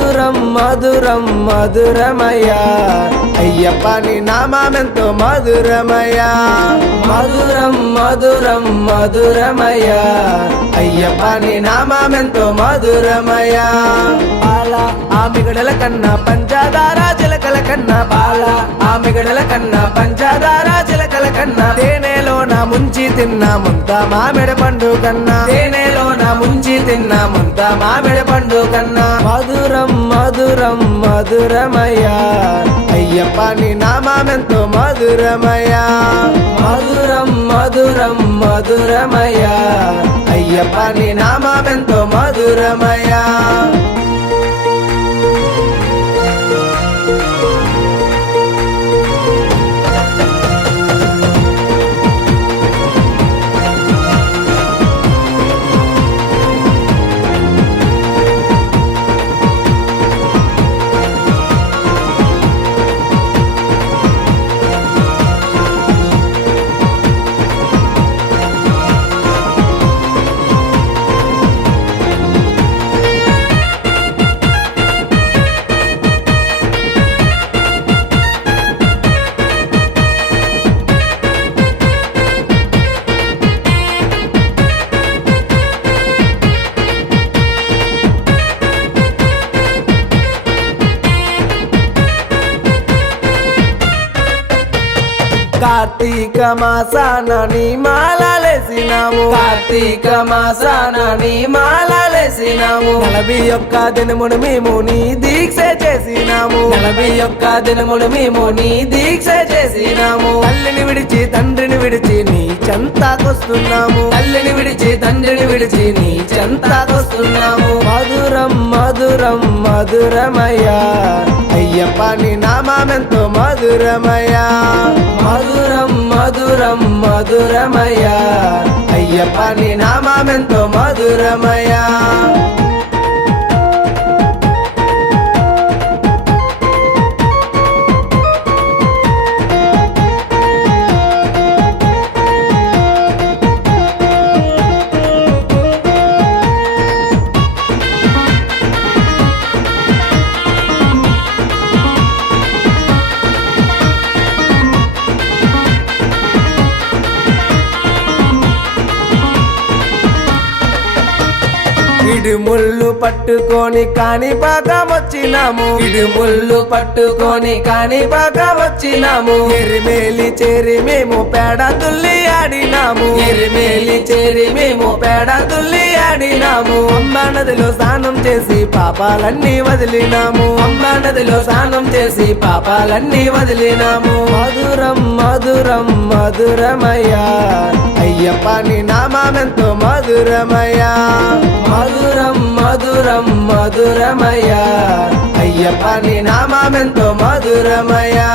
మధురం మధురం మధురమయ్యా అయ్యప్ప నీ నామమెంతో మధురమయ్యా మధురం మధురం మధురమయ్యా అయ్యప్ప నీ నామమెంతో మధురమయ్యా పాల ఆమెగడల కన్నా పంచదార చిలకల కన్నా పాల ఆమెగడల కన్నా పంచదార చిలకల కన్నా తేనెలో నా ముంచి తిన్నా ముంత మామిడి పండు కన్నా తేనెలో నా ముంచి తిన్నా ముంత మామిడి పండు కన్నా మధురం మధురం మధురమయ్యా అయ్యప్ప నీ నామమెంతో మధురమయ్యా మధురం మధురం మధురమయ్యా అయ్యప్ప నీ నామమెంతో మధురమయ్యా కార్తీక మాసాన నీ మాలలేసినాము కార్తీక మాసాన నీ మాలలేసినాము 41 దినమును మేము నీ దీక్ష చేసినాము 41 దినమును మేము నీ దీక్ష చేసినాము తల్లిని విడిచి తండ్రిని విడిచి నీ చెంతకొస్తున్నాము తల్లిని విడిచి తండ్రిని విడిచి నీ చెంతకొస్తున్నాము మధురం మధురం మధురమయ్యా అయ్యప్ప నీ నామమెంతో మధురమయ్యా మధురం మధురం మధురమయ్యా అయ్యప్ప నీ నామమెంతో మధురమయ్యా ఇడుముళ్ళు పట్టుకొని కాణిపాకం వచ్చినాము ఇడుముళ్ళు పట్టుకొని కాణిపాకం వచ్చినాము ఎరిమేలి చేరి మేము పేడ తుల్లి ఆడినాము ఎరిమేలి చేరి మేము పేడ తుల్లి ఆడినాము అంబా నదిలో స్నానం చేసి పాపాలన్నీ వదిలినాము అంబా నదిలో స్నానం చేసి పాపాలన్నీ వదిలినాము మధురం మధురం మధురమయ్యా అయ్యప్ప నీ నామమెంతో మధురమయ్యా మధురం మధురం మధురమయ్యా అయ్యప్ప నీ నామమెంతో మధురమయ్యా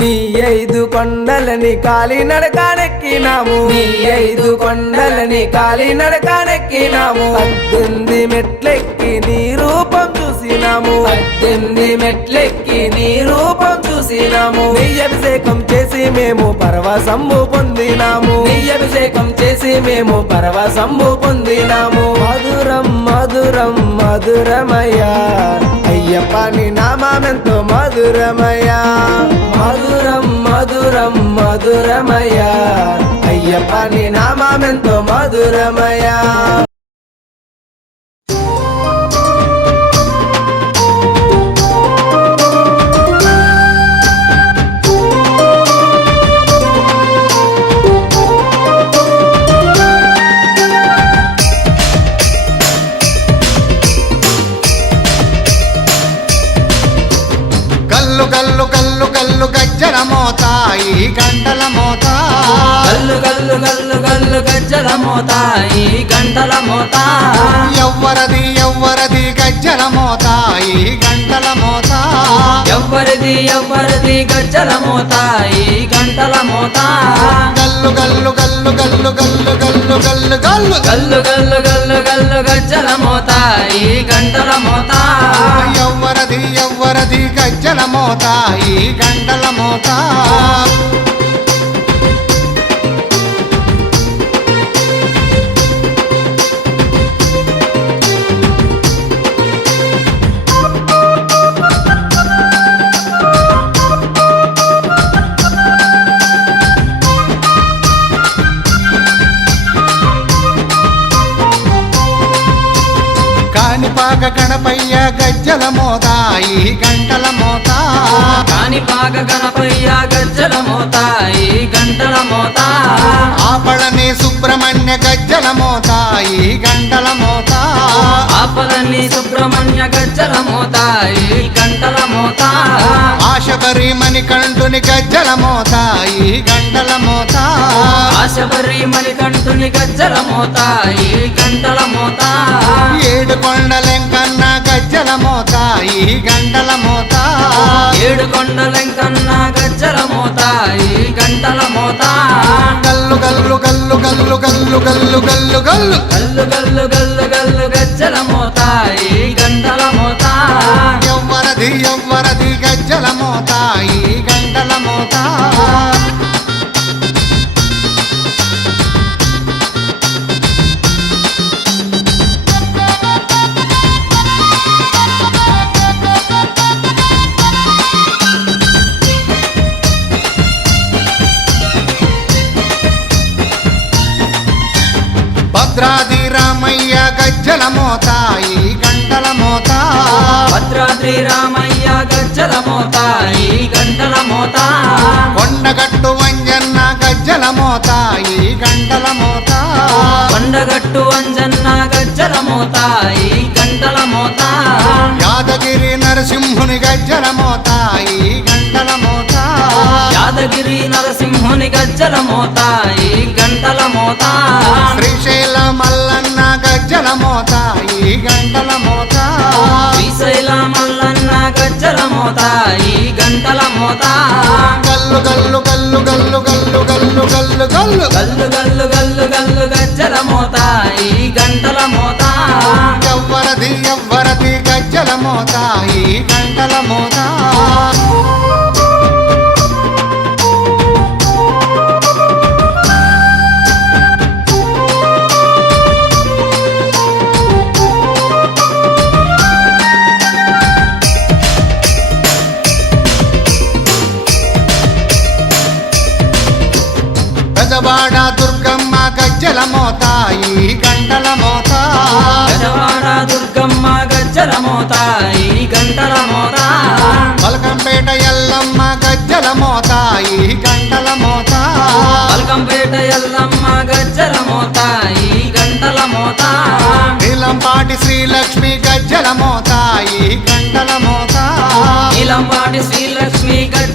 నీ 5 కొండలని కాలినడకనెక్కినాము నీ 5 కొండలని కాలినడకనెక్కినాము 18 మెట్లెక్కి నీ రూపం చూసినాము 18 మెట్లెక్కి నీ రూపం చూసినాము నీ అభిషేకం చేసి మేము పరవశంబు పొందినాము నీ అభిషేకం చేసి మేము పరవశంబు పొందినాము మధురం మధురం మధురమయ్యా అయ్యప్ప నీ నామమెంతో మధురమయ్యా మధురం మధురం మధురమయ్యా అయ్యప్ప నీ నామమెంతో మధురమయ్యా కల్లు కల్లు కల్లు గజ్జల మోత ఈ గంటల మోత గల్లు గల్లు గల్లు గల్లు గజ్జల మోత ఈ గంటల మోత ఎవ్వరది ఎవ్వరది గజ్జల మోత ఈ గంటల ఎవ్వరిది గజ్జల మోత ఈ గంటల మోత గల్లు గల్లు గల్లు గల్లు గల్లు గల్లు గల్లు గల్లు గల్లు గల్లు గల్లు గల్లు గజ్జల మోత ఈ గంటల మోత ఎవ్వరది గజ్జల మోత ఈ గంటల మోత కాణిపాక గణపయ్య గజ్జల మోత ఈ గంటల మోత కాణిపాక గణపయ్య గజ్జల మోత ఈ గంటల మోత ఆపళని సుబ్రహ్మణ్య గజ్జల మోత ఈ గంటల మోత ఆపలని సుబ్రహ్మణ్య గజ్జల మోత ఈ గంటల మోత ఆశబరి మణికంఠుని గజ్జల మోత ఈ గంటల మోత ఆశబరి మణికంఠుని గజ్జల మోత ఈ గంటల మోత ఏడు కొండలెంకన్న గజ్జల మోత ఈ గంటల మోత ఏడు కొండలెంకన్న గజ్జల మోత ఈ గంటల మోత గల్లు గల్లు గల్లు గల్లు గల్లు గల్లు గల్లు గల్లు గల్లు గల్లు గల్లు గల్లు గజ్జల మోత ఈ గంటల మోత ఎవ్వరది గజ్జల మోత ఈ గంటల మోత భద్రాది రామయ్య గజ్జల మోత ఈ గంటల మోత భద్రాద్రి రామయ్య గజ్జల మోత ఈ గంటల మోత కొండగట్టు వంజన్న గజ్జల మోత ఈ గంటల మోత కొండగట్టు అంజన్న గజ్జల మోత ఈ గంటల మోత యాదగిరి నరసింహుని గజ్జల మోత ఈ గంటల మోత యాదగిరి నరసింహుని గజ్జల మోత ఈ గంటల మోత శ్రీశైల మల్లన్న గజ్జల మోత ఈ గంటల మోత శ్రీశైల మల్లన్న గజ్జల మోత ఈ గంటల మోత గల్లు గల్లు గల్లు గల్లు గల్లు గల్లు గల్లు గల్లు గల్లు గల్లు గల్లు గల్లు గజ్జల మోత ఈ గంటల మోత ఎవ్వరది గజ్జల మోత ఈ గంటల మోత గజవాడ దుర్గమ్మ గజ్జల మోత ఈ గంటల మోత గజవాడ దుర్గమ్మ గజ్జల మోత ఈ గంటల మోత పలకంపేట ఎల్లమ్మ గజ్జల మోత ఈ గంటల మోత పల్కంపేట ఎల్లమ్మ గజ్జల మోత ఈ గంటల మోత నీలంపాటి శ్రీలక్ష్మి గజ్జల మోత ఈ గంటల మోత నీలంపాటి శ్రీలక్ష్మి గజ్జల